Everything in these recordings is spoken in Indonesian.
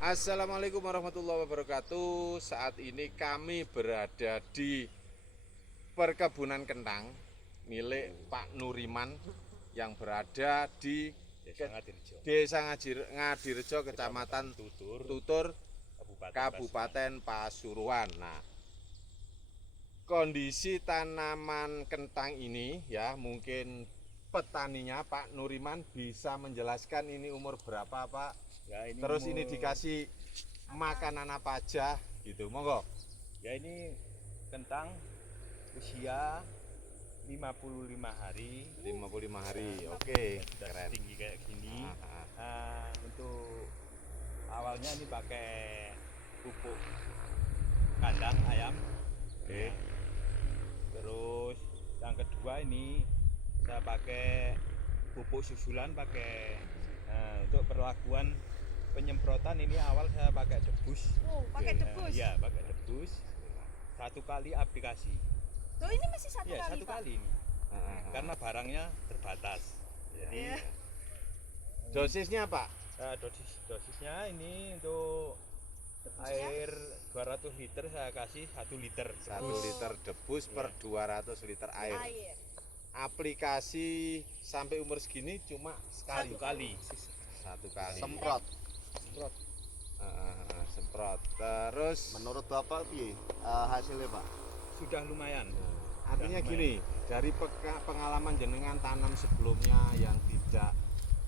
Assalamualaikum warahmatullahi wabarakatuh. Saat ini kami berada di perkebunan kentang milik Pak Nuriman yang berada di Desa Ngadirejo, Kecamatan Tutur, Kabupaten Pasuruan. Nah, kondisi tanaman kentang ini ya, mungkin petaninya Pak Nuriman bisa menjelaskan ini umur berapa, Pak? Ya, Terus ini dikasih makanan apa aja gitu, monggo. Ya, ini kentang usia 55 hari. 55 hari, oke, Sudah keren. tinggi kayak gini. Ah. Untuk awalnya ini pakai pupuk kandang ayam. Oke. Terus yang kedua ini saya pakai pupuk susulan, untuk perlakuan penyemprotan ini awal saya pakai debus. Oh, pakai debus. Ya, pakai debus. Satu kali aplikasi. Loh, ini masih satu Ya, kali, satu Pak? kali ini. Karena barangnya terbatas. Jadi Iya. Dosisnya, Pak? dosisnya ini untuk Debusnya? air 200 liter saya kasih 1 liter. 1 liter debus per 200 liter air. Air. Aplikasi sampai umur segini cuma sekali. Satu kali. Satu kali. Semprot. Semprot. Terus Menurut Bapak piye hasilnya, Pak? Sudah lumayan. artinya gini, dari pengalaman jenengan tanam sebelumnya yang tidak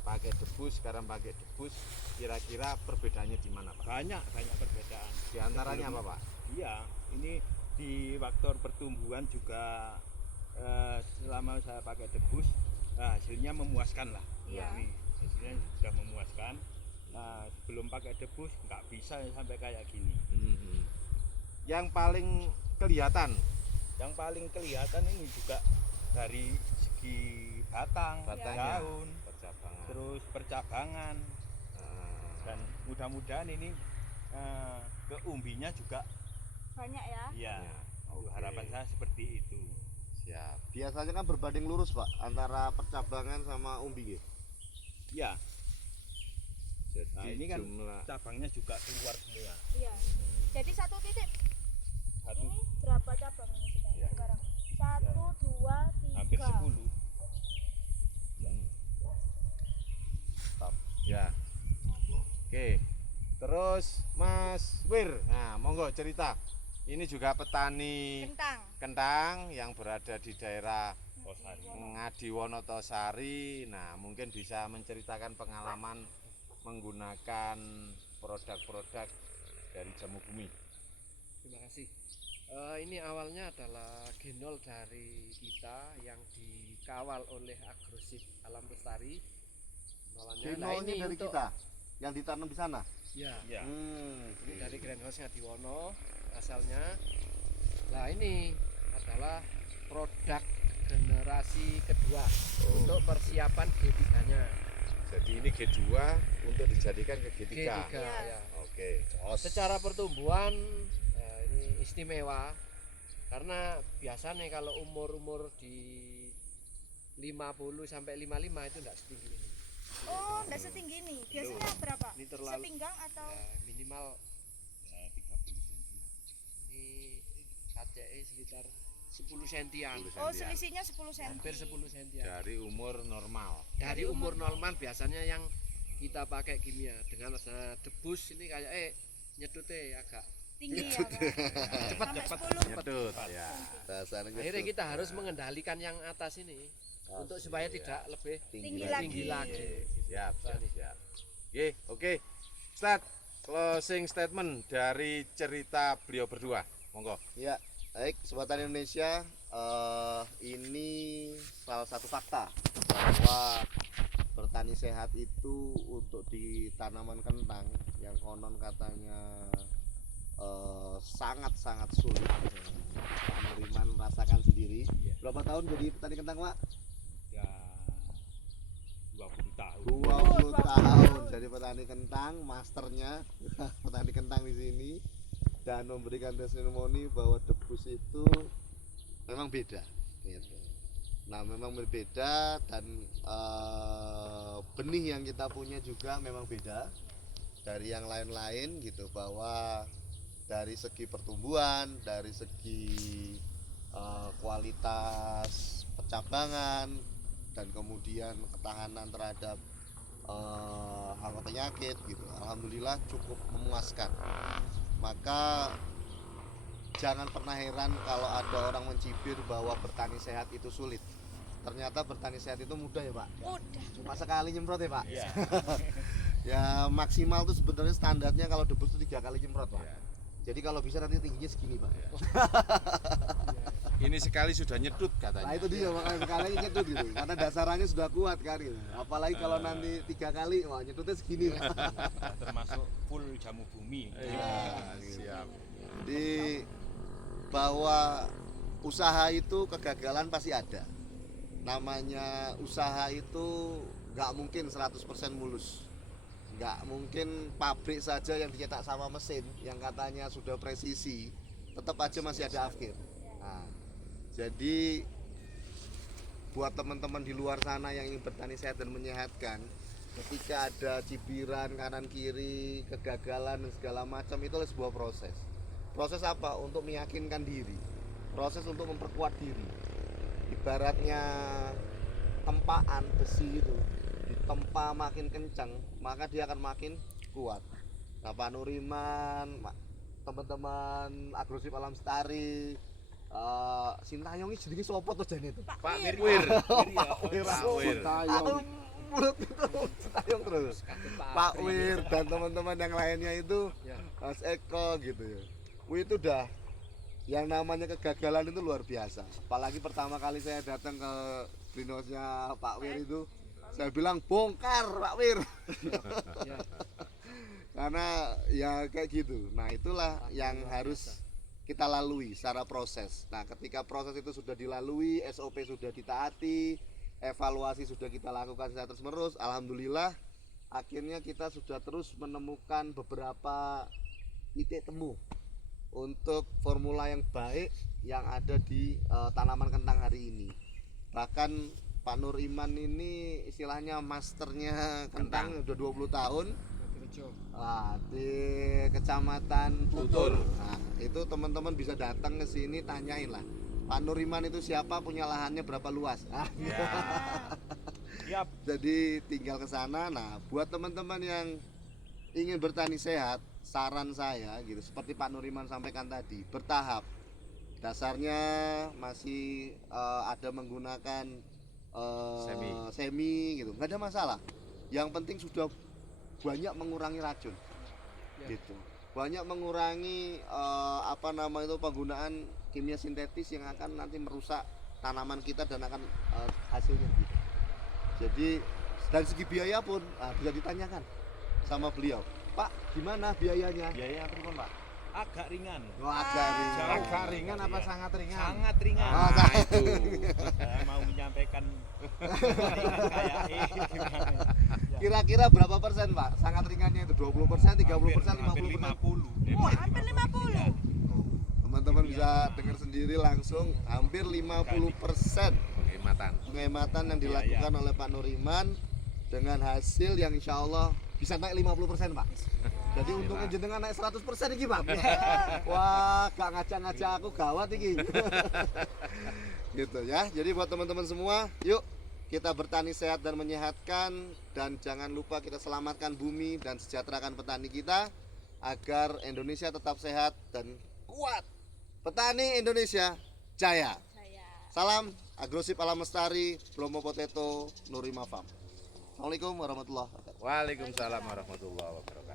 pakai debus, sekarang pakai debus, kira-kira perbedaannya di mana, Pak? Banyak perbedaan. Di antaranya apa, Pak? Iya, ini di faktor pertumbuhan juga, selama saya pakai debus, hasilnya memuaskan lah. Iya. Ini hasilnya sudah memuaskan. Nah, sebelum pakai debus nggak bisa sampai kayak gini. Yang paling kelihatan Yang paling kelihatan ini juga dari segi batang, batangnya, daun, percabangan. terus percabangan, dan mudah-mudahan ini ke umbinya juga. Banyak ya? Ya, Oke. harapan saya seperti itu. Siap. Biasanya kan berbanding lurus, Pak, antara percabangan sama umbi. Ya, Jadi nah ini kan jumlah cabangnya juga keluar semua. Iya. Jadi satu titik Satu, ini berapa cabang ini sekarang? Satu, dua, hampir tiga. 10. ya. Oke. Terus Mas Wir, nah monggo cerita. Ini juga petani Kentang. kentang yang berada di daerah Tosari. Ngadiwono Tosari. Nah, mungkin bisa menceritakan pengalaman menggunakan produk-produk dari Jamu Bumi. Terima kasih. Ini awalnya adalah genol dari kita yang dikawal oleh Agrosip Alam Lestari. Awalnya, Genol ini dari untuk- kita yang ditanam di sana. Ya, Ya, ini dari Greenhouse Ngadiwono asalnya. Nah, ini adalah produk generasi kedua untuk persiapan G3-nya. Jadi ini G2 untuk dijadikan ke G3. G3 Iya. ya. Oke. Secara pertumbuhan ini istimewa karena biasanya kalau umur-umur di 50 sampai 55 itu enggak setinggi ini. Oh, enggak setinggi ini. Biasanya berapa? Ini terlalu Sepinggang atau minimal 30 cm. ini kaceknya sekitar 10 sentian. 10 Oh, sentian. selisihnya 10 cm. Hampir 10 sentian. Dari umur normal. Dari umur normal biasanya yang kita pakai kimia dengan debus ini kayak nyedutnya agak Tinggi ya, Pak. Cepat. Sampai 10. Nyedut ya. akhirnya kita harus mengendalikan yang atas ini untuk supaya tidak lebih Tinggi tinggi lagi. lagi. Siap. Oke. Start closing statement dari cerita beliau berdua. Monggo. Ya, baik, Sobat Indonesia, ini salah satu fakta bahwa bertani sehat itu untuk di tanaman kentang yang konon katanya sangat-sangat sulit. Pak Nuriman rasakan sendiri. Berapa tahun jadi petani kentang, Pak? Ya, 20 tahun. 20 tahun jadi petani kentang, masternya petani kentang di sini, dan memberikan testimoni bahwa debus itu memang beda gitu. Nah, memang berbeda, dan benih yang kita punya juga memang beda. dari yang lain-lain gitu, bahwa dari segi pertumbuhan, dari segi kualitas percabangan, dan kemudian ketahanan terhadap hama penyakit gitu, alhamdulillah cukup memuaskan. Maka jangan pernah heran kalau ada orang mencibir bahwa bertani sehat itu sulit. Ternyata bertani sehat itu mudah ya Pak. Mudah. Cuma sekali nyemprot ya Pak. Iya. Ya maksimal tuh sebenarnya standarnya kalau debus itu 3 kali nyemprot Pak. Ya. Jadi kalau bisa nanti tingginya segini Pak. Ini sekali sudah nyedut katanya. Nah itu dia makanya sekali nyedut gitu. Karena dasarannya sudah kuat kan gitu. Apalagi kalau nanti 3 kali, wah nyedutnya segini Pak. Termasuk full jamu bumi. Iya, siap. Jadi bahwa usaha itu kegagalan pasti ada. Namanya usaha itu nggak mungkin 100% mulus. Nggak mungkin pabrik saja yang dicetak sama mesin yang katanya sudah presisi, tetap aja masih ada akhir. Nah, jadi buat teman-teman di luar sana yang ingin bertani sehat dan menyehatkan, ketika ada cibiran kanan kiri, kegagalan dan segala macam, itu adalah sebuah proses. Proses apa? Untuk meyakinkan diri. Proses untuk memperkuat diri. Ibaratnya tempaan besi itu, ditempa makin kencang, maka dia akan makin kuat. Nah, Pak Nuriman, teman-teman Agrosip Alam Lestari, Sintayong ini jenenge sapa to jane itu? Pak Wir. Pak Wir. Sintayong. Aku mulut itu Sintayong terus. Pak Wir dan teman-teman yang lainnya itu, Ya. Mas Eko gitu ya. Itu udah yang namanya kegagalan itu luar biasa. Apalagi pertama kali saya datang ke greenhouse-nya Pak Wir itu, saya bilang bongkar Pak Wir. Ya. Karena ya kayak gitu. Nah, itulah yang harus kita lalui secara proses. Nah, ketika proses itu sudah dilalui, SOP sudah ditaati, evaluasi sudah kita lakukan secara terus-menerus, alhamdulillah akhirnya kita sudah terus menemukan beberapa titik temu untuk formula yang baik yang ada di tanaman kentang hari ini. Bahkan Pak Nur Iman ini istilahnya masternya kentang udah 20 tahun. Di Kecamatan Butur. Nah, itu teman-teman bisa datang ke sini, tanyain lah. Pak Nur Iman itu siapa, punya lahannya berapa luas. Siap. Jadi tinggal ke sana. Nah, buat teman-teman yang ingin bertani sehat, saran saya gitu, seperti Pak Nuriman sampaikan tadi, bertahap. Dasarnya masih ada menggunakan semi gitu, nggak ada masalah. Yang penting sudah banyak mengurangi racun, gitu. Banyak mengurangi penggunaan kimia sintetis yang akan nanti merusak tanaman kita dan akan hasilnya gitu. Jadi dari segi biaya pun bisa ditanyakan sama beliau, Pak, gimana biayanya? Biaya berapa Pak? Agak ringan. Wah, agak ringan. Agak ringan apa Iya. sangat ringan? Sangat ringan. Nah, itu. Saya mau menyampaikan ringan kayak gimana? Kira-kira berapa persen Pak? Sangat ringannya itu 20%, 30%, 50%? Hampir 50. Teman-teman bisa dengar sendiri langsung, hampir 50% penghematan yang dilakukan oleh Pak Nuriman dengan hasil yang insya Allah bisa naik 50% Pak. Jadi untungnya jenengan naik 100% ini Pak. Wah, gak ngajak-ngajak aku gawat ini. Gitu ya. Jadi buat teman-teman semua, yuk kita bertani sehat dan menyehatkan, dan jangan lupa kita selamatkan bumi dan sejahterakan petani kita agar Indonesia tetap sehat dan kuat. Petani Indonesia jaya. Salam Agrosip Alam Lestari, Bromo Potato, Nurima Farm. Assalamualaikum warahmatullahi wabarakatuh. Waalaikumsalam warahmatullahi wabarakatuh.